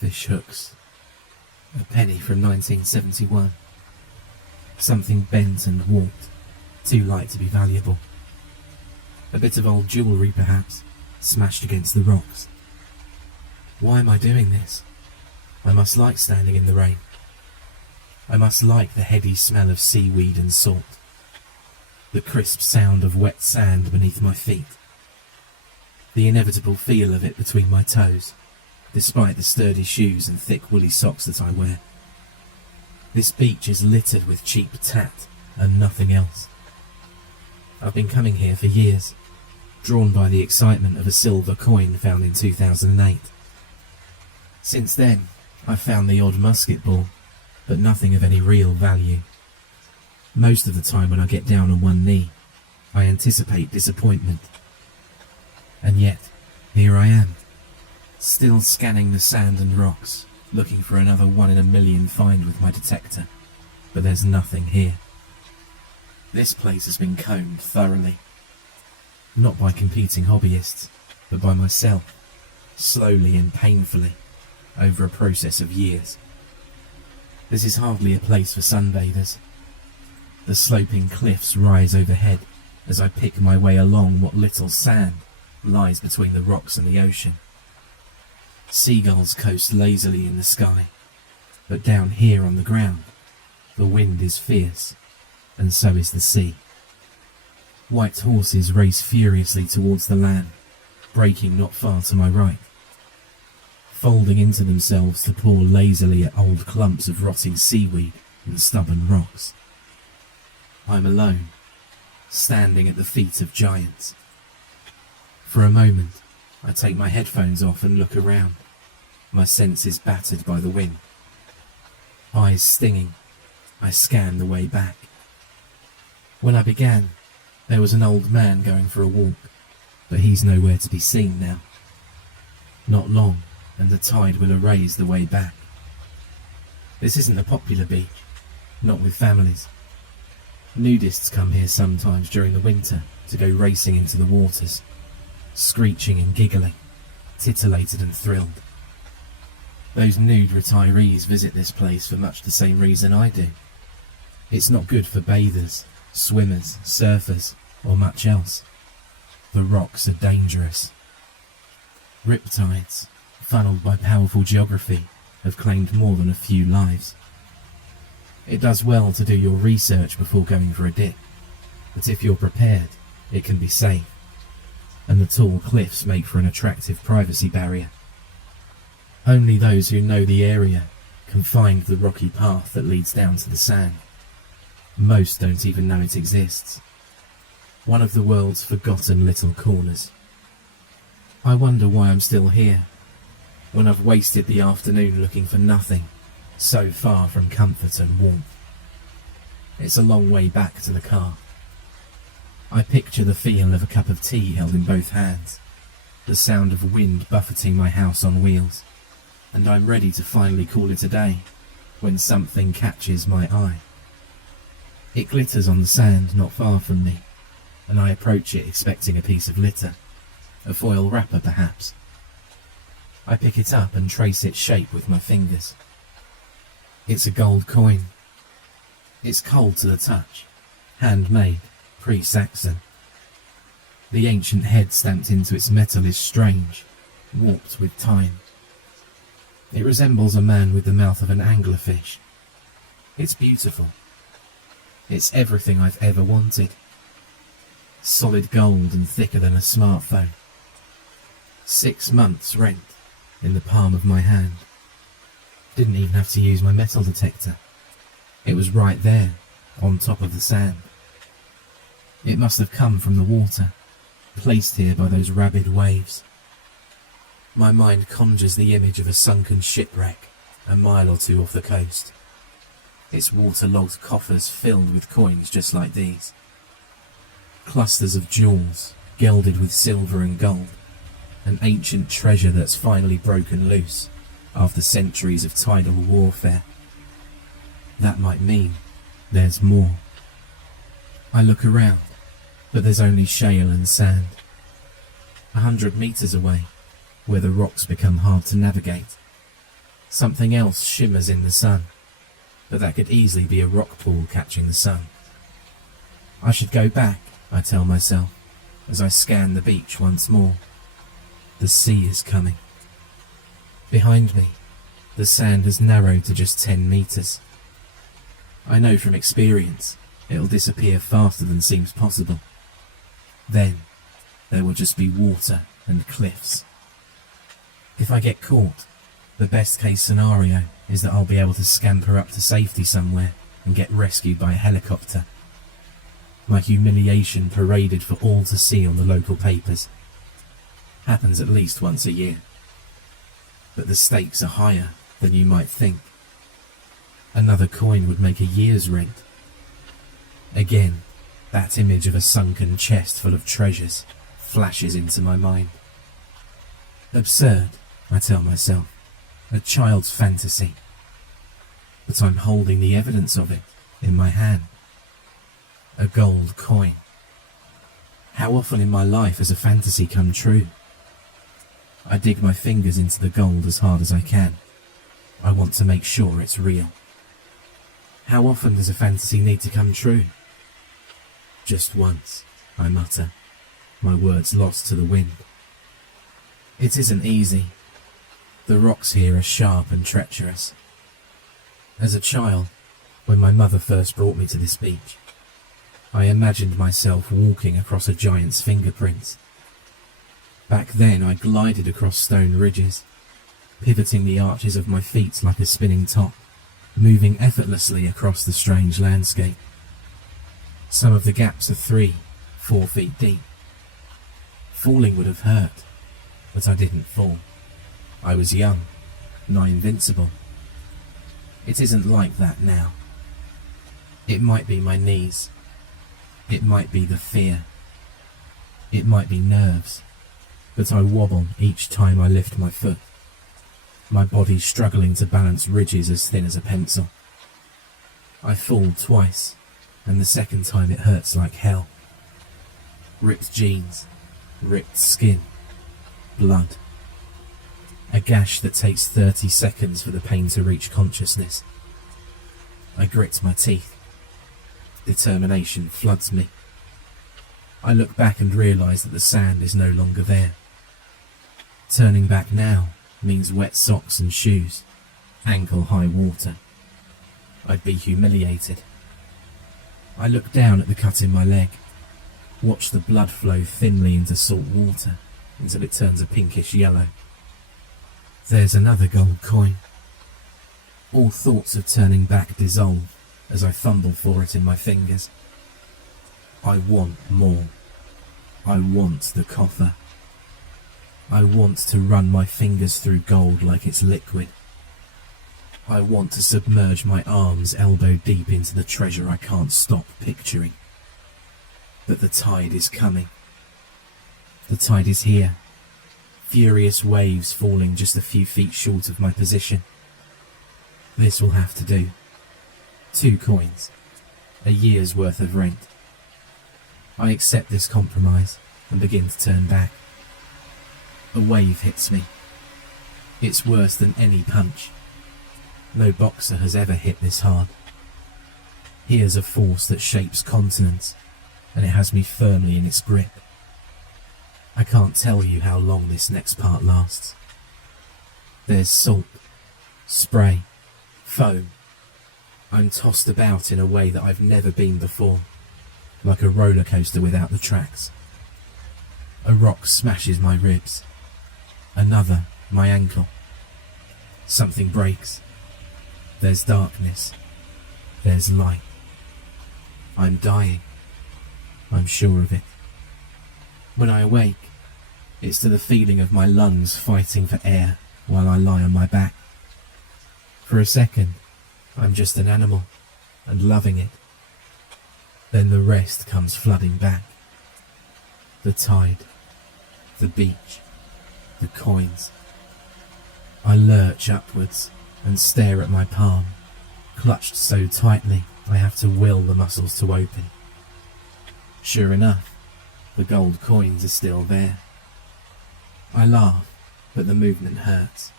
fish hooks. A penny from 1971. Something bent and warped, too light to be valuable. A bit of old jewellery perhaps, smashed against the rocks. Why am I doing this? I must like standing in the rain. I must like the heady smell of seaweed and salt. The crisp sound of wet sand beneath my feet. The inevitable feel of it between my toes, despite the sturdy shoes and thick woolly socks that I wear. This beach is littered with cheap tat and nothing else. I've been coming here for years, drawn by the excitement of a silver coin found in 2008. Since then, I've found the odd musket ball, but nothing of any real value. Most of the time when I get down on one knee, I anticipate disappointment. And yet, here I am, still scanning the sand and rocks, looking for another 1 in a million find with my detector, but there's nothing here. This place has been combed thoroughly. Not by competing hobbyists, but by myself, slowly and painfully, over a process of years. This is hardly a place for sunbathers. The sloping cliffs rise overhead as I pick my way along what little sand lies between the rocks and the ocean. Seagulls coast lazily in the sky, but down here on the ground, the wind is fierce, and so is the sea. White horses race furiously towards the land, braking not far to my right, folding into themselves to paw lazily at old clumps of rotting seaweed and stubborn rocks. I'm alone, standing at the feet of giants. For a moment, I take my headphones off and look around, my senses battered by the wind. Eyes stinging, I scan the way back. When I began, there was an old man going for a walk, but he's nowhere to be seen now. Not long, and the tide will erase the way back. This isn't a popular beach, not with families. Nudists come here sometimes during the winter to go racing into the waters, screeching and giggling, titillated and thrilled. Those nude retirees visit this place for much the same reason I do. It's not good for bathers, swimmers, surfers, or much else. The rocks are dangerous. Riptides, funneled by powerful geography, have claimed more than a few lives. It does well to do your research before going for a dip, but if you're prepared, it can be safe, and the tall cliffs make for an attractive privacy barrier. Only those who know the area can find the rocky path that leads down to the sand. Most don't even know it exists. One of the world's forgotten little corners. I wonder why I'm still here, when I've wasted the afternoon looking for nothing, so far from comfort and warmth. It's a long way back to the car. I picture the feel of a cup of tea held in both hands, the sound of wind buffeting my house on wheels, and I'm ready to finally call it a day, when something catches my eye. It glitters on the sand not far from me, and I approach it expecting a piece of litter, a foil wrapper perhaps. I pick it up and trace its shape with my fingers. It's a gold coin. It's cold to the touch, handmade, pre-Saxon. The ancient head stamped into its metal is strange, warped with time. It resembles a man with the mouth of an anglerfish. It's beautiful. It's everything I've ever wanted. Solid gold and thicker than a smartphone. 6 months' rent in the palm of my hand. Didn't even have to use my metal detector. It was right there, on top of the sand. It must have come from the water, placed here by those rabid waves. My mind conjures the image of a sunken shipwreck, a mile or two off the coast. Its waterlogged coffers filled with coins just like these. Clusters of jewels, gilded with silver and gold. An ancient treasure that's finally broken loose after centuries of tidal warfare. That might mean there's more. I look around, but there's only shale and sand. 100 meters away, where the rocks become hard to navigate, Something else shimmers in the sun, but that could easily be a rock pool catching the sun. I should go back, I tell myself, as I scan the beach once more. The sea is coming. Behind me, the sand has narrowed to just 10 meters. I know from experience it'll disappear faster than seems possible. Then there will just be water and cliffs. If I get caught, the best case scenario is that I'll be able to scamper up to safety somewhere and get rescued by a helicopter. My humiliation paraded for all to see on the local papers. Happens at least once a year. But the stakes are higher than you might think. Another coin would make a year's rent. Again, that image of a sunken chest full of treasures flashes into my mind. Absurd, I tell myself, a child's fantasy. But I'm holding the evidence of it in my hand. A gold coin. How often in my life has a fantasy come true? I dig my fingers into the gold as hard as I can. I want to make sure it's real. How often does a fantasy need to come true? Just once, I mutter, my words lost to the wind. It isn't easy. The rocks here are sharp and treacherous. As a child, when my mother first brought me to this beach, I imagined myself walking across a giant's fingerprints. Back then I glided across stone ridges, pivoting the arches of my feet like a spinning top, moving effortlessly across the strange landscape. Some of the gaps are 3-4 feet deep. Falling would have hurt, but I didn't fall. I was young, nigh invincible. It isn't like that now. It might be my knees. It might be the fear. It might be nerves, but I wobble each time I lift my foot. My body struggling to balance ridges as thin as a pencil. I fall twice, and the second time it hurts like hell. Ripped jeans, ripped skin, blood. A gash that takes 30 seconds for the pain to reach consciousness. I grit my teeth. Determination floods me. I look back and realise that the sand is no longer there. Turning back now means wet socks and shoes, ankle-high water. I'd be humiliated. I look down at the cut in my leg, watch the blood flow thinly into salt water until it turns a pinkish yellow. There's another gold coin. All thoughts of turning back dissolve as I fumble for it in my fingers. I want more. I want the coffer. I want to run my fingers through gold like it's liquid. I want to submerge my arms elbow deep into the treasure I can't stop picturing. But the tide is coming. The tide is here. Furious waves falling just a few feet short of my position. This will have to do. 2 coins. A year's worth of rent. I accept this compromise and begin to turn back. A wave hits me. It's worse than any punch. No boxer has ever hit this hard. Here's a force that shapes continents, and it has me firmly in its grip. I can't tell you how long this next part lasts. There's salt, spray, foam. I'm tossed about in a way that I've never been before, like a roller coaster without the tracks. A rock smashes my ribs, another my ankle. Something breaks. There's darkness. There's light. I'm dying. I'm sure of it. When I awake, it's to the feeling of my lungs fighting for air while I lie on my back. For a second, I'm just an animal and loving it. Then the rest comes flooding back. The tide, the beach, the coins. I lurch upwards and stare at my palm, clutched so tightly I have to will the muscles to open. Sure enough, the gold coins are still there. I laugh, but the movement hurts.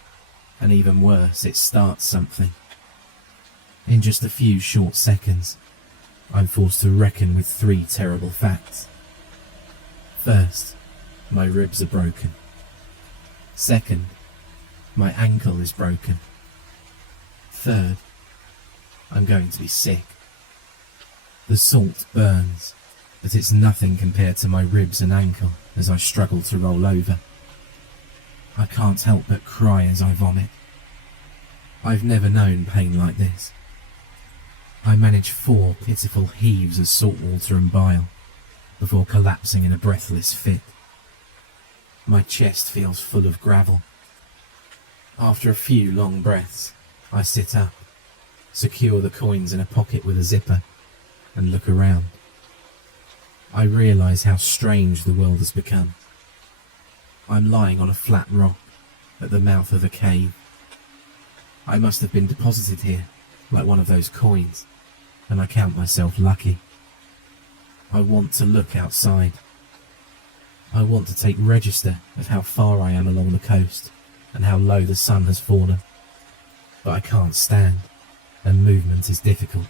And even worse, it starts something. In just a few short seconds, I'm forced to reckon with 3 terrible facts. First, my ribs are broken. Second, my ankle is broken. Third, I'm going to be sick. The salt burns, but it's nothing compared to my ribs and ankle as I struggle to roll over. I can't help but cry as I vomit. I've never known pain like this. I manage 4 pitiful heaves of salt water and bile before collapsing in a breathless fit. My chest feels full of gravel. After a few long breaths, I sit up, secure the coins in a pocket with a zipper, and look around. I realise how strange the world has become. I'm lying on a flat rock at the mouth of a cave. I must have been deposited here, like one of those coins, and I count myself lucky. I want to look outside. I want to take register of how far I am along the coast and how low the sun has fallen. But I can't stand, and movement is difficult.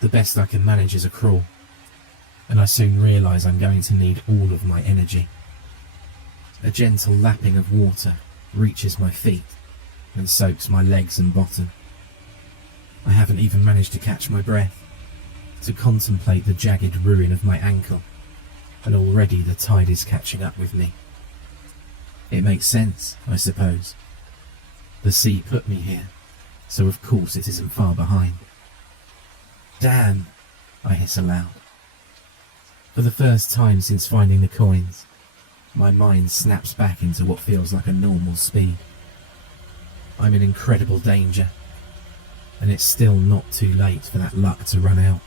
The best I can manage is a crawl, and I soon realise I'm going to need all of my energy. A gentle lapping of water reaches my feet and soaks my legs and bottom. I haven't even managed to catch my breath, to contemplate the jagged ruin of my ankle, and already the tide is catching up with me. It makes sense, I suppose. The sea put me here, so of course it isn't far behind. Damn, I hiss aloud. For the first time since finding the coins, my mind snaps back into what feels like a normal speed. I'm in incredible danger, and it's still not too late for that luck to run out.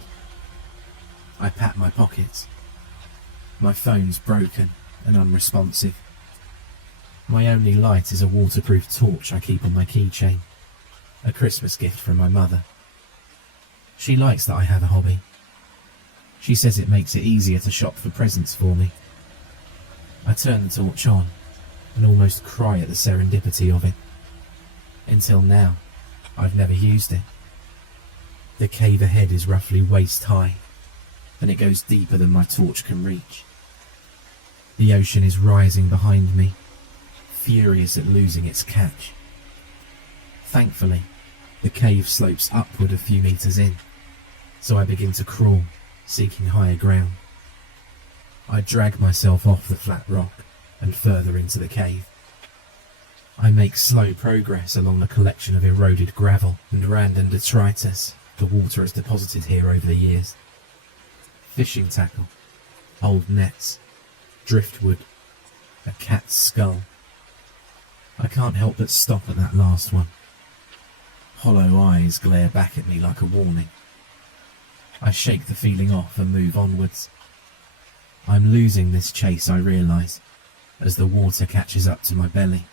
I pat my pockets. My phone's broken and unresponsive. My only light is a waterproof torch I keep on my keychain, a Christmas gift from my mother. She likes that I have a hobby. She says it makes it easier to shop for presents for me. I turn the torch on and almost cry at the serendipity of it. Until now, I've never used it. The cave ahead is roughly waist high, and it goes deeper than my torch can reach. The ocean is rising behind me, furious at losing its catch. Thankfully, the cave slopes upward a few meters in, so I begin to crawl, seeking higher ground. I drag myself off the flat rock and further into the cave. I make slow progress along the collection of eroded gravel and random detritus the water has deposited here over the years. Fishing tackle, old nets, driftwood, a cat's skull. I can't help but stop at that last one. Hollow eyes glare back at me like a warning. I shake the feeling off and move onwards. I'm losing this chase, I realise, as the water catches up to my belly.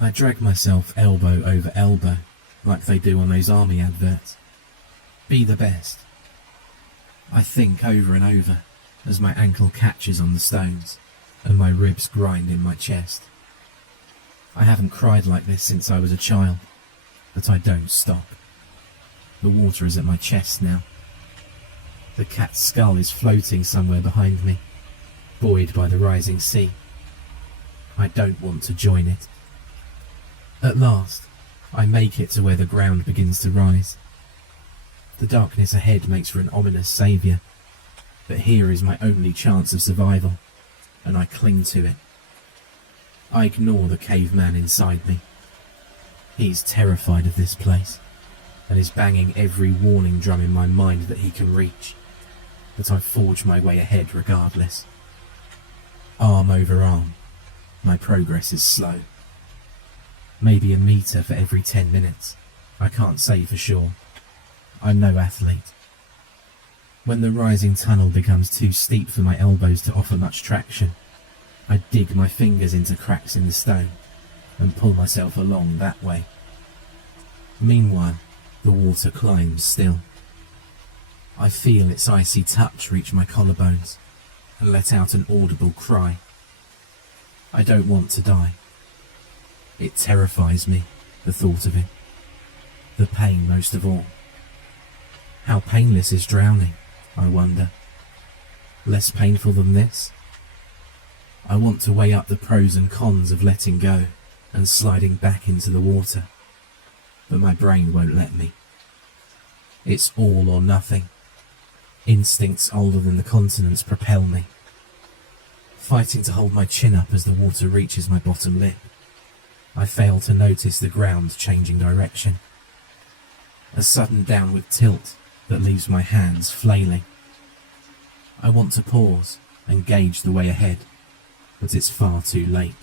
I drag myself elbow over elbow, like they do on those army adverts. Be the best. I think over and over as my ankle catches on the stones and my ribs grind in my chest. I haven't cried like this since I was a child, but I don't stop. The water is at my chest now. The cat's skull is floating somewhere behind me, buoyed by the rising sea. I don't want to join it. At last, I make it to where the ground begins to rise. The darkness ahead makes for an ominous saviour, but here is my only chance of survival, and I cling to it. I ignore the caveman inside me. He's terrified of this place, and is banging every warning drum in my mind that he can reach, but I forge my way ahead regardless. Arm over arm, my progress is slow. Maybe a metre for every 10 minutes. I can't say for sure. I'm no athlete. When the rising tunnel becomes too steep for my elbows to offer much traction, I dig my fingers into cracks in the stone and pull myself along that way. Meanwhile, the water climbs still. I feel its icy touch reach my collarbones and let out an audible cry. I don't want to die. It terrifies me, the thought of it. The pain most of all. How painless is drowning, I wonder. Less painful than this? I want to weigh up the pros and cons of letting go and sliding back into the water, but my brain won't let me. It's all or nothing. Instincts older than the continents propel me, fighting to hold my chin up as the water reaches my bottom lip. I fail to notice the ground changing direction. A sudden downward tilt that leaves my hands flailing. I want to pause and gauge the way ahead, but it's far too late.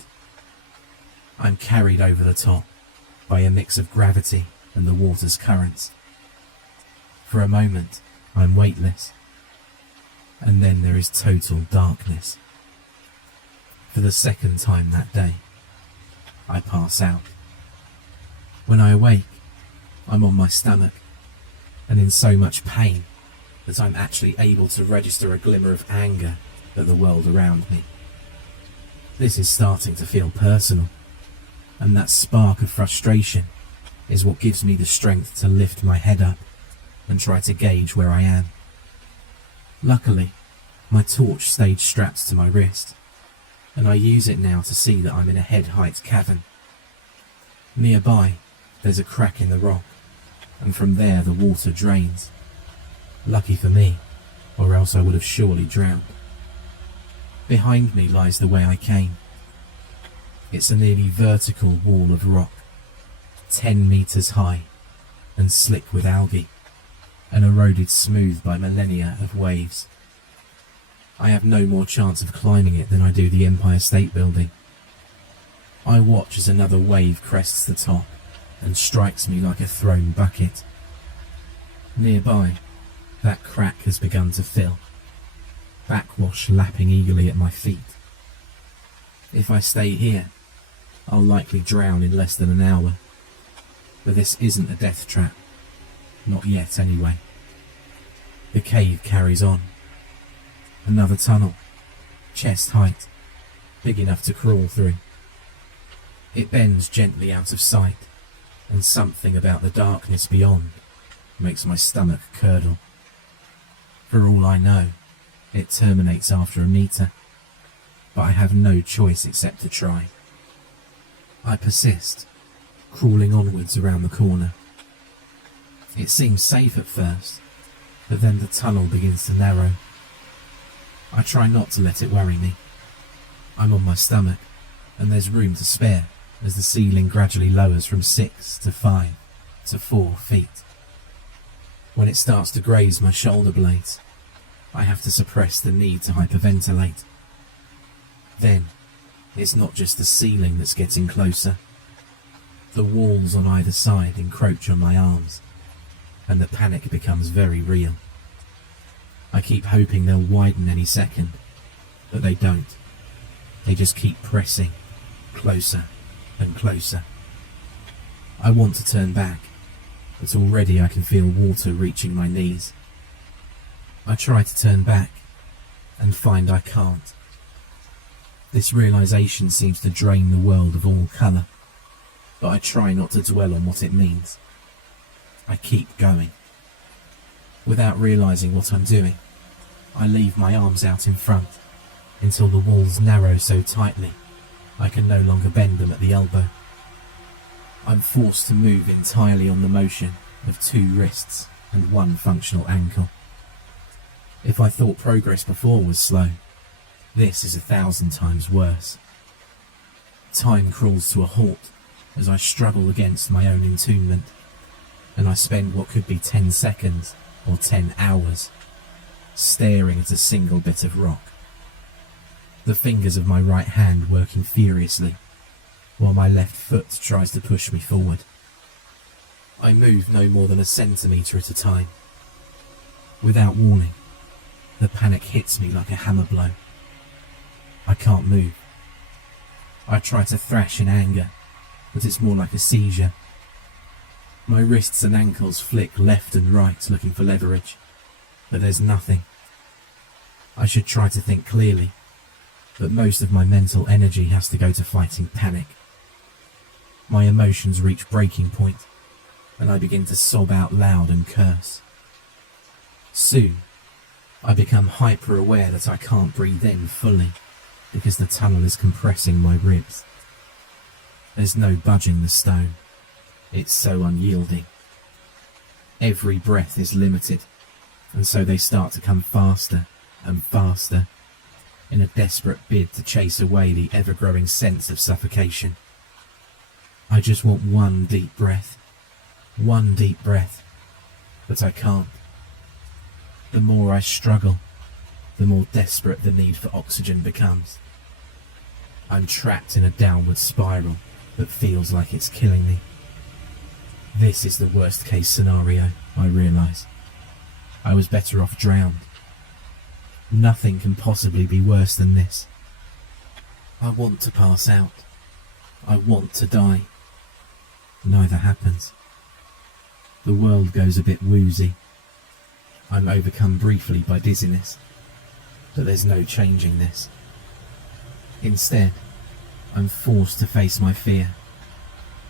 I'm carried over the top by a mix of gravity and the water's currents. For a moment, I'm weightless, and then there is total darkness. For the second time that day, I pass out. When I awake, I'm on my stomach, and in so much pain that I'm actually able to register a glimmer of anger at the world around me. This is starting to feel personal, and that spark of frustration is what gives me the strength to lift my head up and try to gauge where I am. Luckily, my torch stayed strapped to my wrist, and I use it now to see that I'm in a head-height cavern. Nearby, there's a crack in the rock, and from there the water drains. Lucky for me, or else I would have surely drowned. Behind me lies the way I came. It's a nearly vertical wall of rock, 10 meters high, and slick with algae, and eroded smooth by millennia of waves. I have no more chance of climbing it than I do the Empire State Building. I watch as another wave crests the top and strikes me like a thrown bucket. Nearby, that crack has begun to fill, backwash lapping eagerly at my feet. If I stay here, I'll likely drown in less than an hour. But this isn't a death trap. Not yet, anyway. The cave carries on. Another tunnel, chest height, big enough to crawl through. It bends gently out of sight, and something about the darkness beyond makes my stomach curdle. For all I know, it terminates after a meter, but I have no choice except to try. I persist, crawling onwards around the corner. It seems safe at first, but then the tunnel begins to narrow. I try not to let it worry me. I'm on my stomach, and there's room to spare as the ceiling gradually lowers from 6 to 5 to 4 feet. When it starts to graze my shoulder blades, I have to suppress the need to hyperventilate. Then, it's not just the ceiling that's getting closer. The walls on either side encroach on my arms, and the panic becomes very real. I keep hoping they'll widen any second, but they don't. They just keep pressing, closer and closer. I want to turn back, but already I can feel water reaching my knees. I try to turn back, and find I can't. This realization seems to drain the world of all colour, but I try not to dwell on what it means. I keep going. Without realizing what I'm doing, I leave my arms out in front until the walls narrow so tightly I can no longer bend them at the elbow. I'm forced to move entirely on the motion of 2 wrists and 1 functional ankle. If I thought progress before was slow, this is 1,000 times worse. Time crawls to a halt as I struggle against my own entombment, and I spend what could be 10 seconds or 10 hours staring at a single bit of rock. The fingers of my right hand working furiously, while my left foot tries to push me forward. I move no more than a centimetre at a time. Without warning, the panic hits me like a hammer blow. I can't move. I try to thrash in anger, but it's more like a seizure. My wrists and ankles flick left and right looking for leverage, but there's nothing. I should try to think clearly, but most of my mental energy has to go to fighting panic. My emotions reach breaking point, and I begin to sob out loud and curse. Soon, I become hyper-aware that I can't breathe in fully because the tunnel is compressing my ribs. There's no budging the stone. It's so unyielding. Every breath is limited, and so they start to come faster and faster in a desperate bid to chase away the ever-growing sense of suffocation. I just want one deep breath, but I can't. The more I struggle, the more desperate the need for oxygen becomes. I'm trapped in a downward spiral that feels like it's killing me. This is the worst case scenario, I realise. I was better off drowned. Nothing can possibly be worse than this. I want to pass out. I want to die. Neither happens. The world goes a bit woozy. I'm overcome briefly by dizziness, but there's no changing this. Instead, I'm forced to face my fear,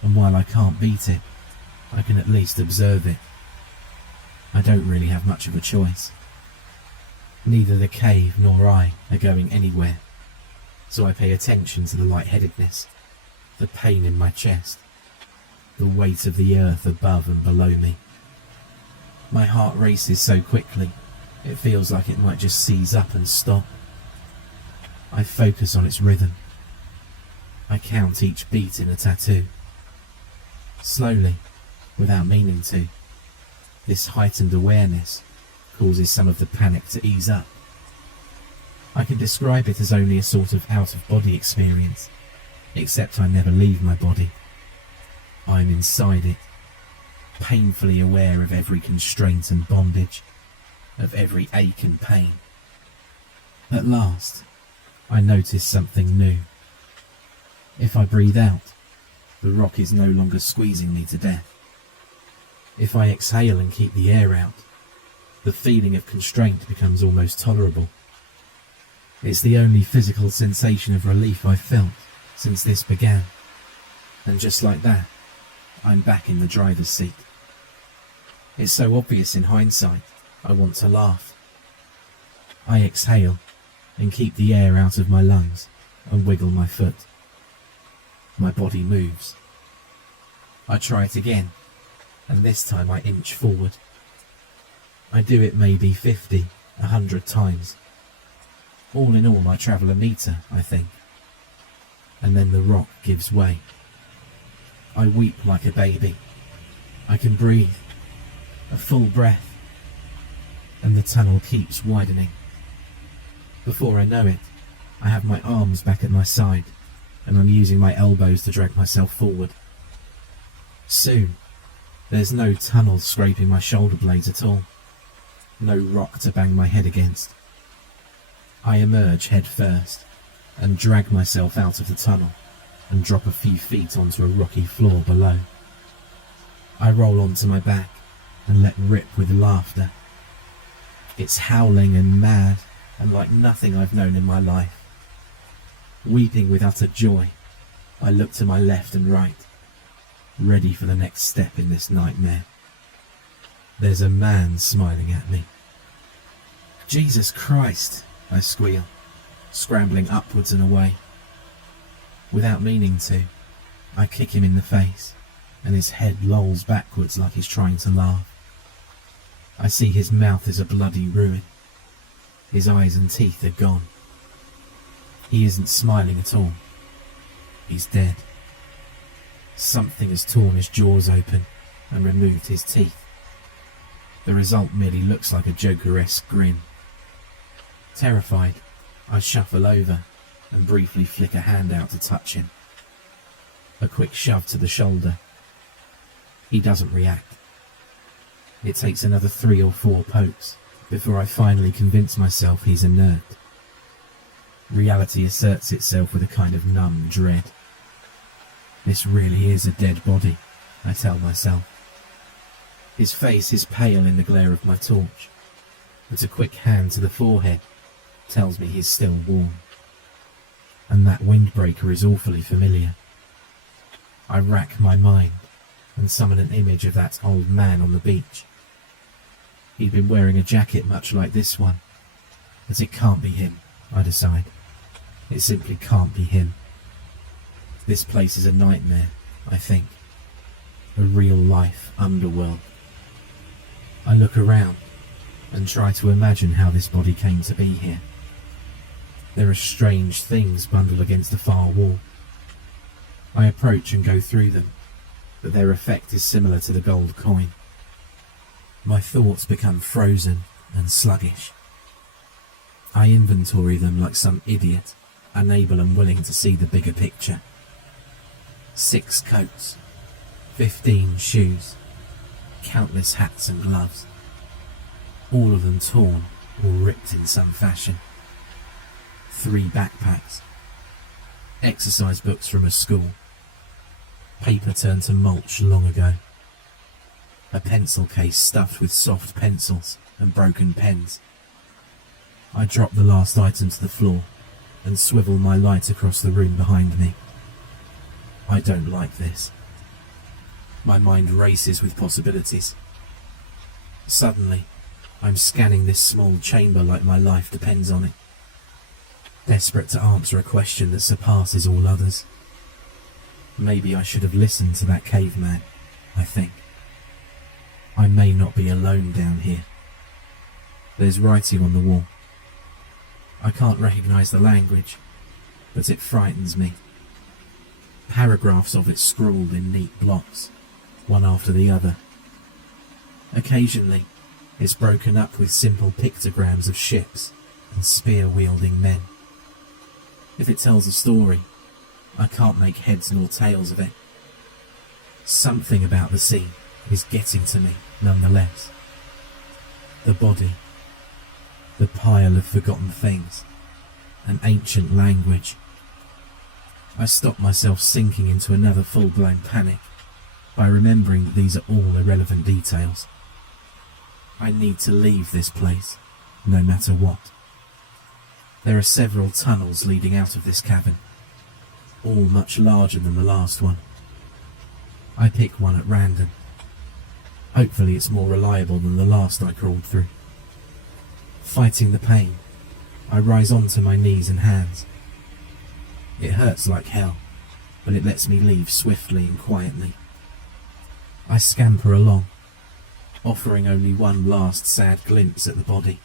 and while I can't beat it, I can at least observe it. I don't really have much of a choice. Neither the cave nor I are going anywhere, so I pay attention to the lightheadedness, the pain in my chest, the weight of the earth above and below me. My heart races so quickly, it feels like it might just seize up and stop. I focus on its rhythm. I count each beat in a tattoo. Slowly, without meaning to, this heightened awareness causes some of the panic to ease up. I can describe it as only a sort of out-of-body experience, except I never leave my body. I'm inside it, painfully aware of every constraint and bondage, of every ache and pain. At last, I notice something new. If I breathe out, the rock is no longer squeezing me to death. If I exhale and keep the air out, the feeling of constraint becomes almost tolerable. It's the only physical sensation of relief I've felt since this began, and just like that, I'm back in the driver's seat. It's so obvious in hindsight, I want to laugh. I exhale and keep the air out of my lungs and wiggle my foot. My body moves. I try it again, and this time I inch forward. I do it maybe 50, 100 times. All in all, I travel a metre, I think. And then the rock gives way. I weep like a baby. I can breathe, a full breath, and the tunnel keeps widening. Before I know it, I have my arms back at my side, and I'm using my elbows to drag myself forward. Soon, there's no tunnel scraping my shoulder blades at all, no rock to bang my head against. I emerge head first, and drag myself out of the tunnel, and drop a few feet onto a rocky floor below. I roll onto my back, and let rip with laughter. It's howling and mad, and like nothing I've known in my life. Weeping with utter joy, I look to my left and right, ready for the next step in this nightmare. There's a man smiling at me. Jesus Christ, I squeal, scrambling upwards and away. Without meaning to, I kick him in the face, and his head lolls backwards like he's trying to laugh. I see his mouth is a bloody ruin. His eyes and teeth are gone. He isn't smiling at all. He's dead. Something has torn his jaws open and removed his teeth. The result merely looks like a Joker-esque grin. Terrified, I shuffle over and briefly flick a hand out to touch him. A quick shove to the shoulder. He doesn't react. It takes another 3 or 4 pokes before I finally convince myself he's inert. Reality asserts itself with a kind of numb dread. This really is a dead body, I tell myself. His face is pale in the glare of my torch, but a quick hand to the forehead tells me he's still warm. And that windbreaker is awfully familiar. I rack my mind and summon an image of that old man on the beach. He'd been wearing a jacket much like this one, but it can't be him, I decide. It simply can't be him. This place is a nightmare, I think. A real-life underworld. I look around and try to imagine how this body came to be here. There are strange things bundled against the far wall. I approach and go through them, but their effect is similar to the gold coin. My thoughts become frozen and sluggish. I inventory them like some idiot, unable and willing to see the bigger picture. 6 coats, 15 shoes, countless hats and gloves, all of them torn or ripped in some fashion. 3 backpacks, exercise books from a school, paper turned to mulch long ago, a pencil case stuffed with soft pencils and broken pens. I drop the last item to the floor and swivel my light across the room behind me. I don't like this. My mind races with possibilities. Suddenly, I'm scanning this small chamber like my life depends on it, desperate to answer a question that surpasses all others. Maybe I should have listened to that caveman, I think. I may not be alone down here. There's writing on the wall. I can't recognize the language, but it frightens me. Paragraphs of it scrawled in neat blocks, one after the other. Occasionally, it's broken up with simple pictograms of ships and spear-wielding men. If it tells a story, I can't make heads nor tails of it. Something about the scene is getting to me nonetheless. The body, the pile of forgotten things, an ancient language. I stop myself sinking into another full-blown panic by remembering that these are all irrelevant details. I need to leave this place, no matter what. There are several tunnels leading out of this cavern, all much larger than the last one. I pick one at random. Hopefully it's more reliable than the last I crawled through. Fighting the pain, I rise onto my knees and hands. It hurts like hell, but it lets me leave swiftly and quietly. I scamper along, offering only one last sad glimpse at the body.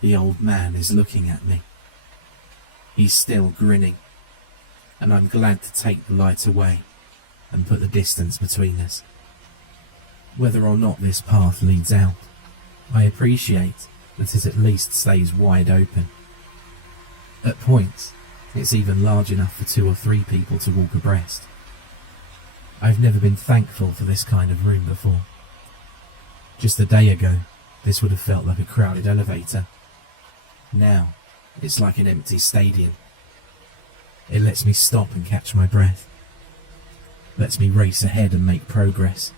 The old man is looking at me. He's still grinning, and I'm glad to take the light away and put the distance between us. Whether or not this path leads out, I appreciate that it at least stays wide open. At points, it's even large enough for 2 or 3 people to walk abreast. I've never been thankful for this kind of room before. Just a day ago, this would have felt like a crowded elevator. Now, it's like an empty stadium. It lets me stop and catch my breath. Lets me race ahead and make progress.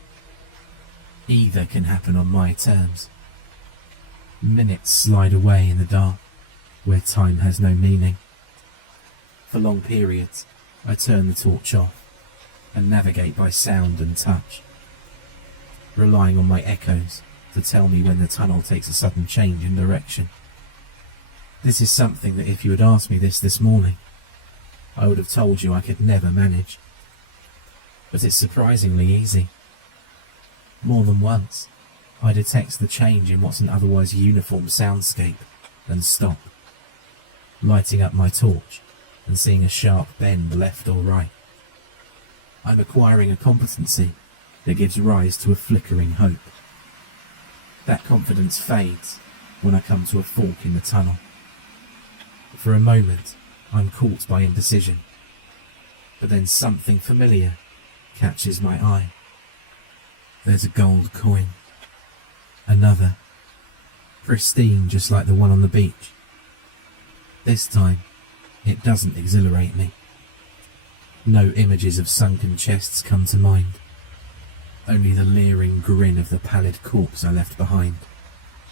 Either can happen on my terms. Minutes slide away in the dark, where time has no meaning. For long periods, I turn the torch off and navigate by sound and touch, relying on my echoes to tell me when the tunnel takes a sudden change in direction. This is something that if you had asked me this morning, I would have told you I could never manage. But it's surprisingly easy. More than once, I detect the change in what's an otherwise uniform soundscape and stop, lighting up my torch and seeing a sharp bend left or right. I'm acquiring a competency that gives rise to a flickering hope. That confidence fades when I come to a fork in the tunnel. For a moment, I'm caught by indecision, but then something familiar catches my eye. There's a gold coin. Another, pristine just like the one on the beach. This time, it doesn't exhilarate me. No images of sunken chests come to mind, only the leering grin of the pallid corpse I left behind,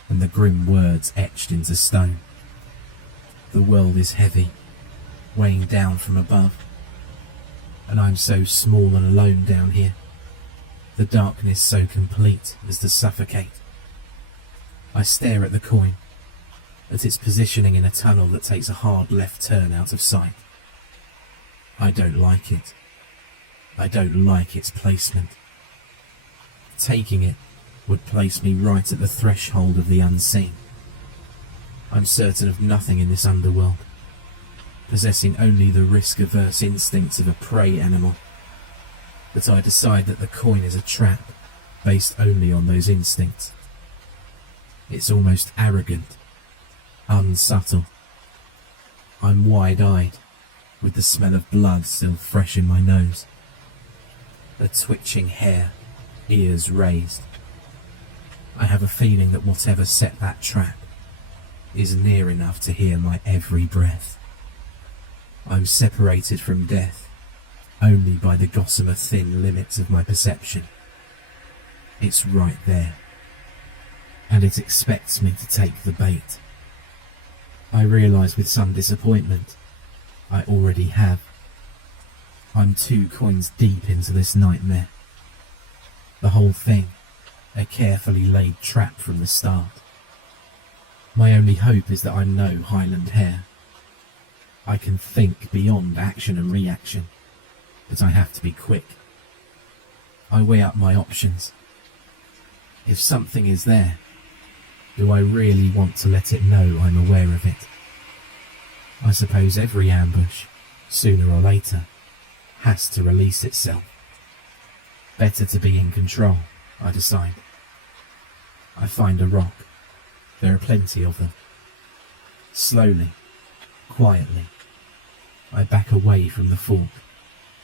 and the grim words etched into stone. The world is heavy, weighing down from above. and I'm so small and alone down here. The darkness so complete as to suffocate. I stare at the coin, at its positioning in a tunnel that takes a hard left turn out of sight. I don't like it. I don't like its placement. Taking it would place me right at the threshold of the unseen. I'm certain of nothing in this underworld, possessing only the risk-averse instincts of a prey animal, but I decide that the coin is a trap based only on those instincts. It's almost arrogant, unsubtle. I'm wide-eyed, with the smell of blood still fresh in my nose. The twitching hair, ears raised. I have a feeling that whatever set that trap is near enough to hear my every breath. I'm separated from death only by the gossamer thin limits of my perception. It's right there, and it expects me to take the bait. I realise with some disappointment I already have. I'm 2 coins deep into this nightmare. The whole thing a carefully laid trap from the start. My only hope is that I'm no Highland Hare. I can think beyond action and reaction, but I have to be quick. I weigh up my options. If something is there, do I really want to let it know I'm aware of it? I suppose every ambush, sooner or later, has to release itself. Better to be in control, I decide. I find a rock. There are plenty of them. Slowly, quietly, I back away from the fork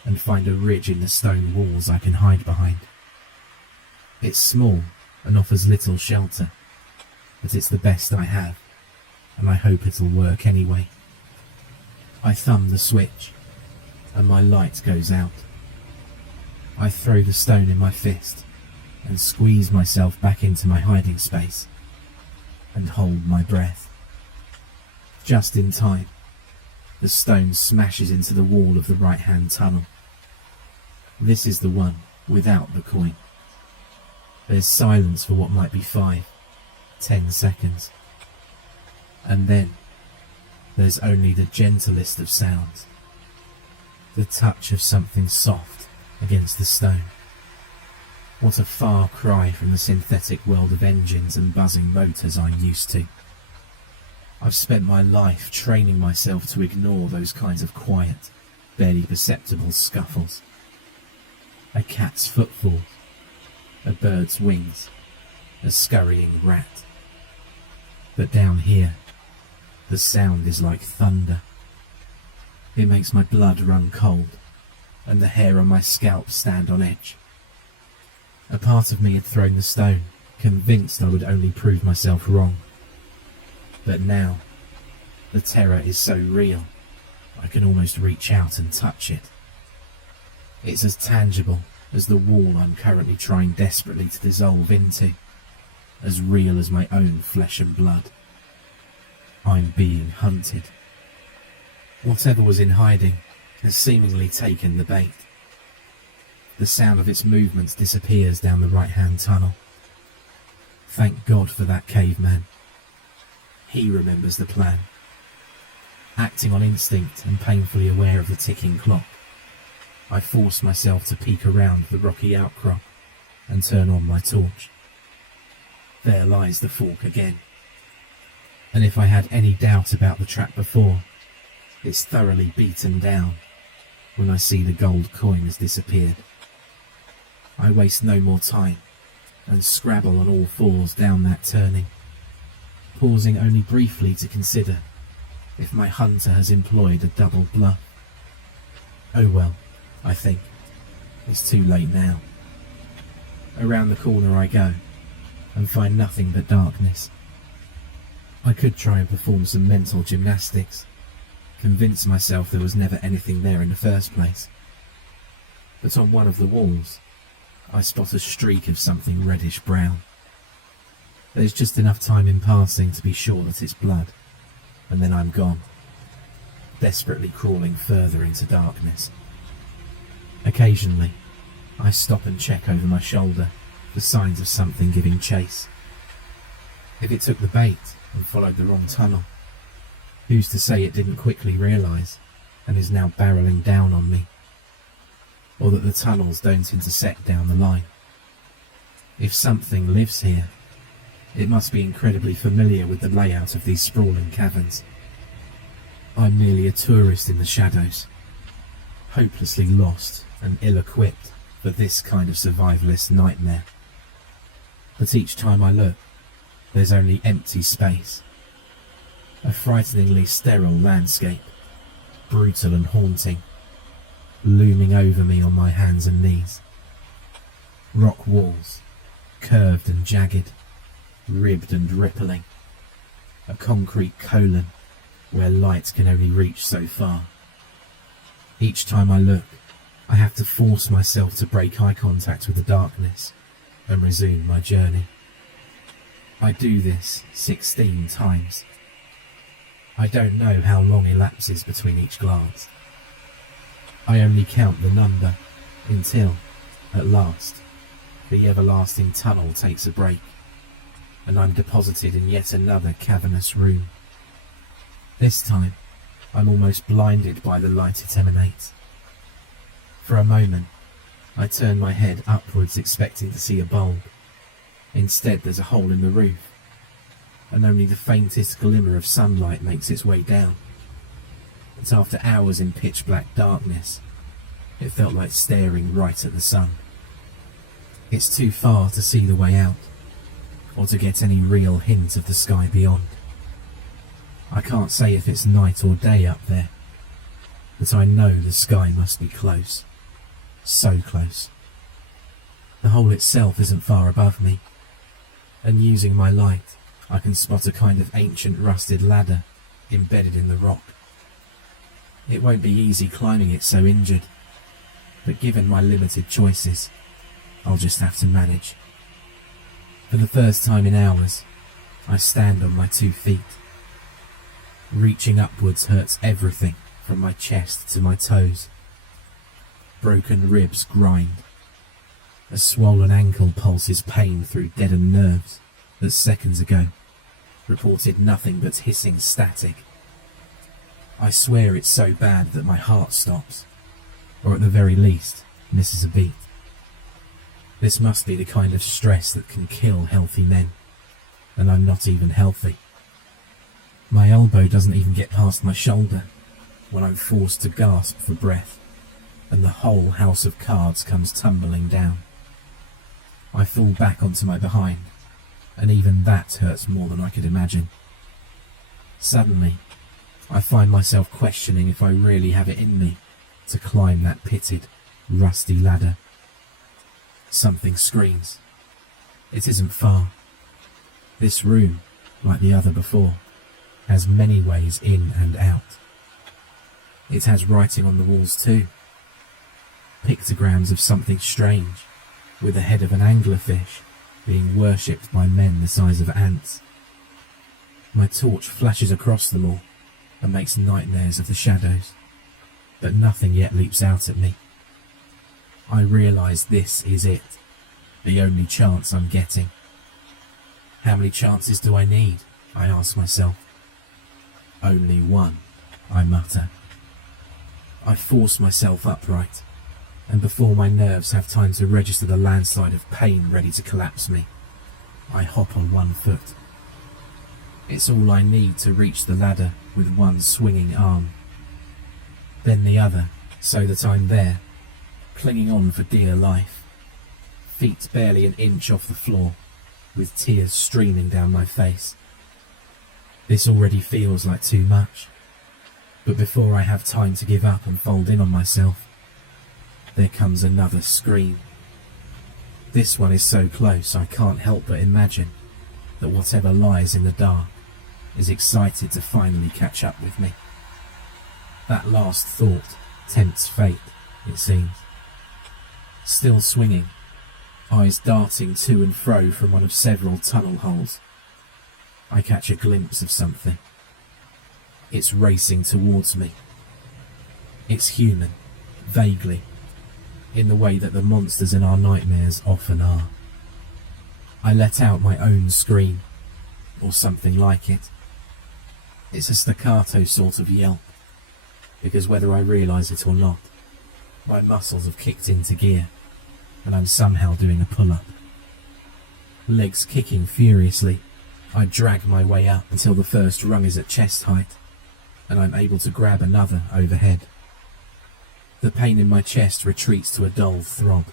and find a ridge in the stone walls I can hide behind. It's small and offers little shelter, but it's the best I have, and I hope it'll work anyway. I thumb the switch, and my light goes out. I throw the stone in my fist and squeeze myself back into my hiding space and hold my breath. Just in time, the stone smashes into the wall of the right-hand tunnel. This is the one without the coin. There's silence for what might be 5, 10 seconds. And then there's only the gentlest of sounds. The touch of something soft against the stone. What a far cry from the synthetic world of engines and buzzing motors I'm used to. I've spent my life training myself to ignore those kinds of quiet, barely perceptible scuffles. A cat's footfall, a bird's wings, a scurrying rat. But down here, the sound is like thunder. It makes my blood run cold, and the hair on my scalp stand on edge. A part of me had thrown the stone, convinced I would only prove myself wrong. But now, the terror is so real, I can almost reach out and touch it. It's as tangible as the wall I'm currently trying desperately to dissolve into, as real as my own flesh and blood. I'm being hunted. Whatever was in hiding has seemingly taken the bait. The sound of its movements disappears down the right-hand tunnel. Thank God for that caveman. He remembers the plan. Acting on instinct and painfully aware of the ticking clock, I force myself to peek around the rocky outcrop and turn on my torch. There lies the fork again. And if I had any doubt about the trap before, it's thoroughly beaten down when I see the gold coin has disappeared. I waste no more time and scrabble on all fours down that turning, pausing only briefly to consider if my hunter has employed a double bluff. Oh well, I think. It's too late now. Around the corner I go and find nothing but darkness. I could try and perform some mental gymnastics, convince myself there was never anything there in the first place. But on one of the walls, I spot a streak of something reddish-brown. There's just enough time in passing to be sure that it's blood, and then I'm gone, desperately crawling further into darkness. Occasionally, I stop and check over my shoulder for signs of something giving chase. If it took the bait and followed the wrong tunnel, who's to say it didn't quickly realise and is now barrelling down on me? Or that the tunnels don't intersect down the line? If something lives here, it must be incredibly familiar with the layout of these sprawling caverns. I'm merely a tourist in the shadows, hopelessly lost and ill-equipped for this kind of survivalist nightmare. But each time I look, there's only empty space. A frighteningly sterile landscape, brutal and haunting, looming over me on my hands and knees. Rock walls, curved and jagged, ribbed and rippling. A concrete colon where light can only reach so far. Each time I look, I have to force myself to break eye contact with the darkness and resume my journey. I do this 16 times. I don't know how long elapses between each glance. I only count the number until, at last, the everlasting tunnel takes a break, and I'm deposited in yet another cavernous room. This time, I'm almost blinded by the light it emanates. For a moment, I turn my head upwards expecting to see a bulb. Instead, there's a hole in the roof, and only the faintest glimmer of sunlight makes its way down. But after hours in pitch-black darkness, it felt like staring right at the sun. It's too far to see the way out, or to get any real hint of the sky beyond. I can't say if it's night or day up there, but I know the sky must be close. So close. The hole itself isn't far above me, and using my light, I can spot a kind of ancient rusted ladder embedded in the rock. It won't be easy climbing it so injured, but given my limited choices, I'll just have to manage. For the first time in hours, I stand on my 2 feet. Reaching upwards hurts everything from my chest to my toes. Broken ribs grind. A swollen ankle pulses pain through deadened nerves that seconds ago reported nothing but hissing static. I swear it's so bad that my heart stops, or at the very least, misses a beat. This must be the kind of stress that can kill healthy men, and I'm not even healthy. My elbow doesn't even get past my shoulder when I'm forced to gasp for breath, and the whole house of cards comes tumbling down. I fall back onto my behind, and even that hurts more than I could imagine. Suddenly, I find myself questioning if I really have it in me to climb that pitted, rusty ladder. Something screams. It isn't far. This room, like the other before, has many ways in and out. It has writing on the walls too. Pictograms of something strange, with the head of an anglerfish being worshipped by men the size of ants. My torch flashes across them all and makes nightmares of the shadows, but nothing yet leaps out at me. I realise this is it, the only chance I'm getting. How many chances do I need? I ask myself. Only one, I mutter. I force myself upright, and before my nerves have time to register the landslide of pain ready to collapse me, I hop on 1 foot. It's all I need to reach the ladder with one swinging arm. Then the other, so that I'm there, clinging on for dear life, feet barely an inch off the floor, with tears streaming down my face. This already feels like too much, but before I have time to give up and fold in on myself, there comes another scream. This one is so close I can't help but imagine that whatever lies in the dark is excited to finally catch up with me. That last thought tempts fate, it seems. Still swinging, eyes darting to and fro from one of several tunnel holes, I catch a glimpse of something. It's racing towards me. It's human, vaguely, in the way that the monsters in our nightmares often are. I let out my own scream, or something like it. It's a staccato sort of yelp, because whether I realise it or not, my muscles have kicked into gear, and I'm somehow doing a pull-up. Legs kicking furiously, I drag my way up until the first rung is at chest height, and I'm able to grab another overhead. The pain in my chest retreats to a dull throb.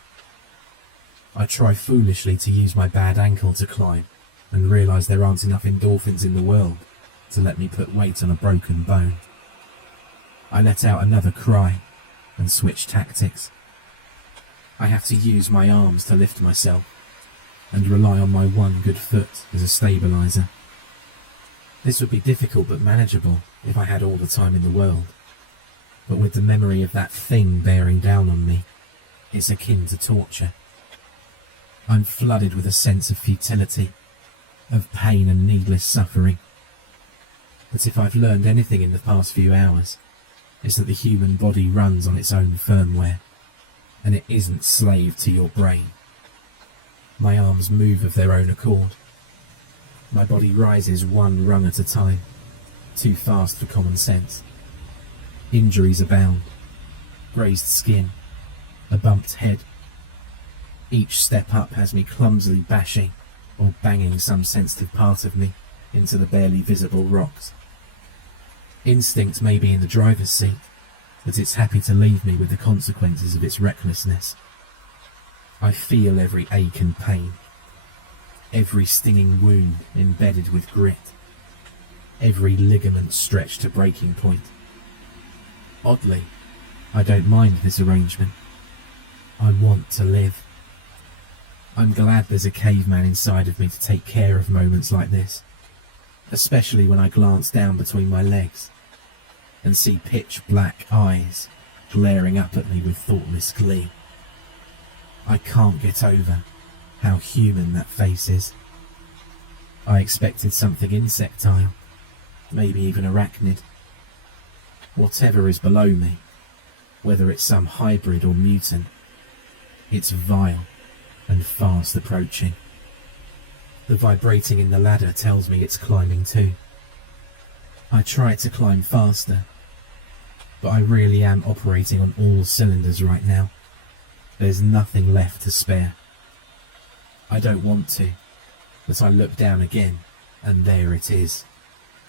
I try foolishly to use my bad ankle to climb, and realise there aren't enough endorphins in the world to let me put weight on a broken bone. I let out another cry and switch tactics. I have to use my arms to lift myself and rely on my one good foot as a stabiliser. This would be difficult but manageable if I had all the time in the world, but with the memory of that thing bearing down on me, it's akin to torture. I'm flooded with a sense of futility, of pain and needless suffering. But if I've learned anything in the past few hours, it's that the human body runs on its own firmware, and it isn't slave to your brain. My arms move of their own accord. My body rises one rung at a time, too fast for common sense. Injuries abound, grazed skin, a bumped head. Each step up has me clumsily bashing or banging some sensitive part of me into the barely visible rocks. Instinct may be in the driver's seat, but it's happy to leave me with the consequences of its recklessness. I feel every ache and pain, every stinging wound embedded with grit, every ligament stretched to breaking point. Oddly, I don't mind this arrangement. I want to live. I'm glad there's a caveman inside of me to take care of moments like this, especially when I glance down between my legs and see pitch black eyes glaring up at me with thoughtless glee. I can't get over how human that face is. I expected something insectile, maybe even arachnid. Whatever is below me, whether it's some hybrid or mutant, it's vile and fast approaching. The vibrating in the ladder tells me it's climbing too. I try to climb faster, but I really am operating on all cylinders right now. There's nothing left to spare. I don't want to, but I look down again, and there it is,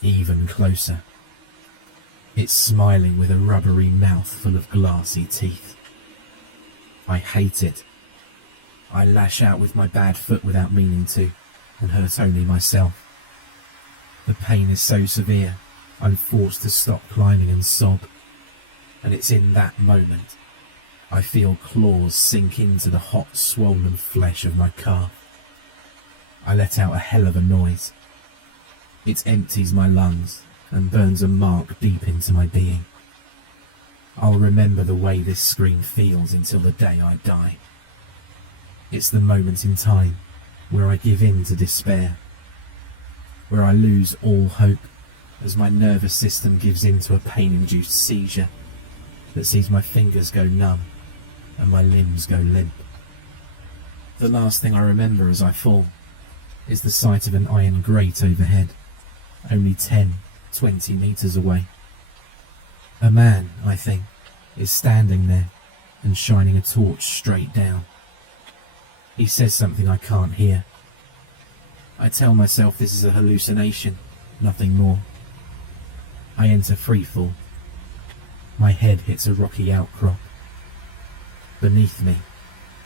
even closer. It's smiling with a rubbery mouth full of glassy teeth. I hate it. I lash out with my bad foot without meaning to, and hurt only myself. The pain is so severe, I'm forced to stop climbing and sob, and it's in that moment I feel claws sink into the hot, swollen flesh of my calf. I let out a hell of a noise. It empties my lungs and burns a mark deep into my being. I'll remember the way this scream feels until the day I die. It's the moment in time where I give in to despair, where I lose all hope as my nervous system gives in to a pain-induced seizure that sees my fingers go numb and my limbs go limp. The last thing I remember as I fall is the sight of an iron grate overhead, only 10-20 meters away. A man, I think, is standing there and shining a torch straight down. He says something I can't hear. I tell myself this is a hallucination, nothing more. I enter freefall. My head hits a rocky outcrop. Beneath me,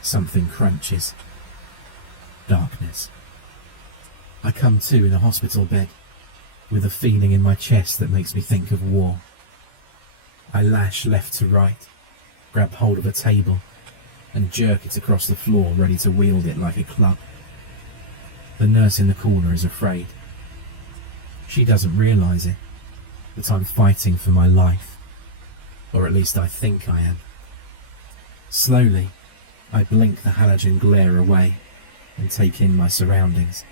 something crunches. Darkness. I come to in a hospital bed, with a feeling in my chest that makes me think of war. I lash left to right, grab hold of a table, and jerk it across the floor, ready to wield it like a club. The nurse in the corner is afraid. She doesn't realise it, but I'm fighting for my life, or at least I think I am. Slowly, I blink the halogen glare away and take in my surroundings.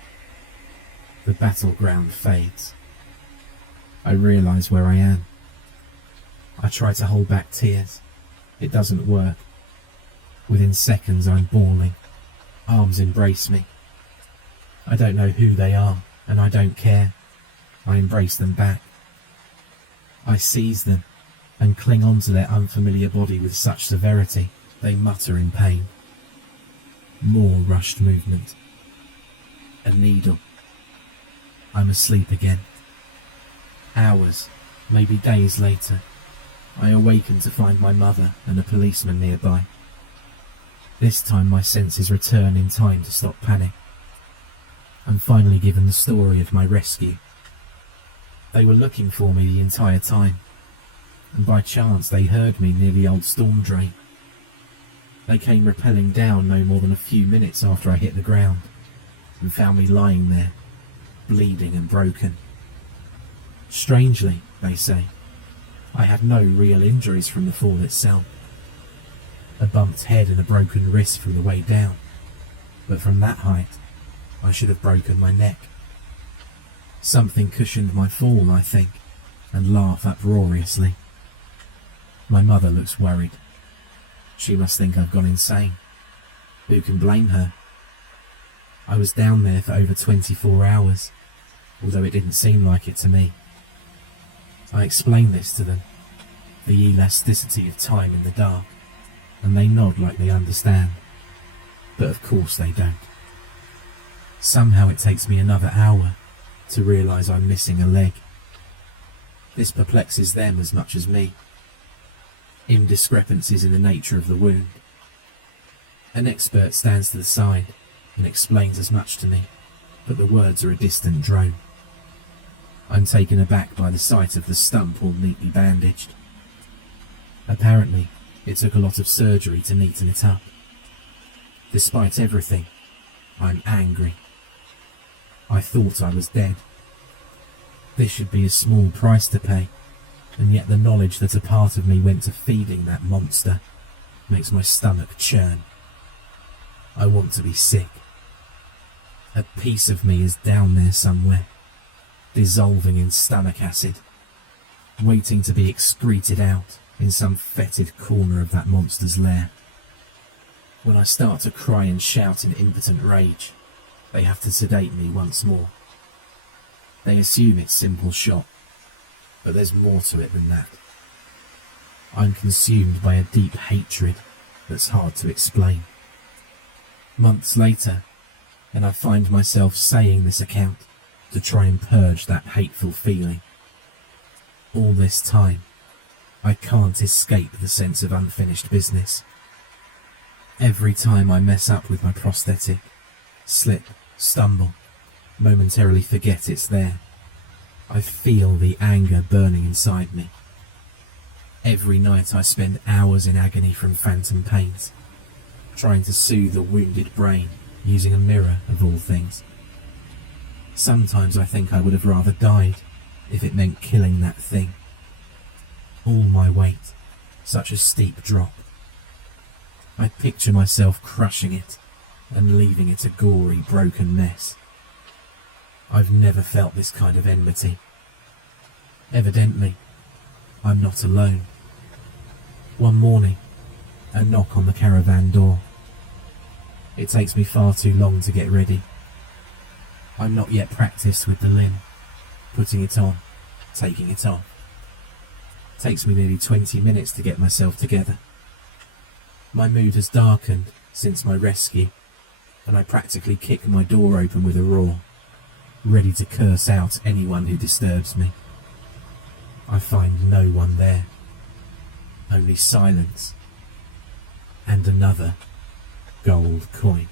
The battleground fades. I realise where I am. I try to hold back tears. It doesn't work. Within seconds I'm bawling. Arms embrace me. I don't know who they are, and I don't care. I embrace them back. I seize them and cling onto their unfamiliar body with such severity they mutter in pain. More rushed movement. A needle. I'm asleep again. Hours, maybe days later, I awaken to find my mother and a policeman nearby. This time my senses return in time to stop panic. I'm finally given the story of my rescue. They were looking for me the entire time, and by chance they heard me near the old storm drain. They came rappelling down no more than a few minutes after I hit the ground, and found me lying there, bleeding and broken. Strangely, they say, I had no real injuries from the fall itself. A bumped head and a broken wrist from the way down, but from that height, I should have broken my neck. Something cushioned my fall, I think, and laugh uproariously. My mother looks worried. She must think I've gone insane. Who can blame her? I was down there for over 24 hours, although it didn't seem like it to me. I explain this to them, the elasticity of time in the dark, and they nod like they understand. But of course they don't. Somehow it takes me another hour to realise I'm missing a leg. This perplexes them as much as me. Indiscrepancies in the nature of the wound. An expert stands to the side and explains as much to me, but the words are a distant drone. I'm taken aback by the sight of the stump all neatly bandaged. Apparently, it took a lot of surgery to neaten it up. Despite everything, I'm angry. I thought I was dead. This should be a small price to pay, and yet the knowledge that a part of me went to feeding that monster makes my stomach churn. I want to be sick. A piece of me is down there somewhere, dissolving in stomach acid, waiting to be excreted out in some fetid corner of that monster's lair. When I start to cry and shout in impotent rage, they have to sedate me once more. They assume it's simple shock, but there's more to it than that. I'm consumed by a deep hatred that's hard to explain. Months later, and I find myself saying this account to try and purge that hateful feeling. All this time, I can't escape the sense of unfinished business. Every time I mess up with my prosthetic, slip, stumble, momentarily forget it's there, I feel the anger burning inside me. Every night I spend hours in agony from phantom pains, trying to soothe a wounded brain using a mirror of all things. Sometimes I think I would have rather died if it meant killing that thing. All my weight, such a steep drop. I picture myself crushing it and leaving it a gory, broken mess. I've never felt this kind of enmity. Evidently, I'm not alone. One morning, a knock on the caravan door. It takes me far too long to get ready. I'm not yet practiced with the limb, putting it on, taking it off. Takes me nearly 20 minutes to get myself together. My mood has darkened since my rescue, and I practically kick my door open with a roar, ready to curse out anyone who disturbs me. I find no one there, only silence and another gold coin.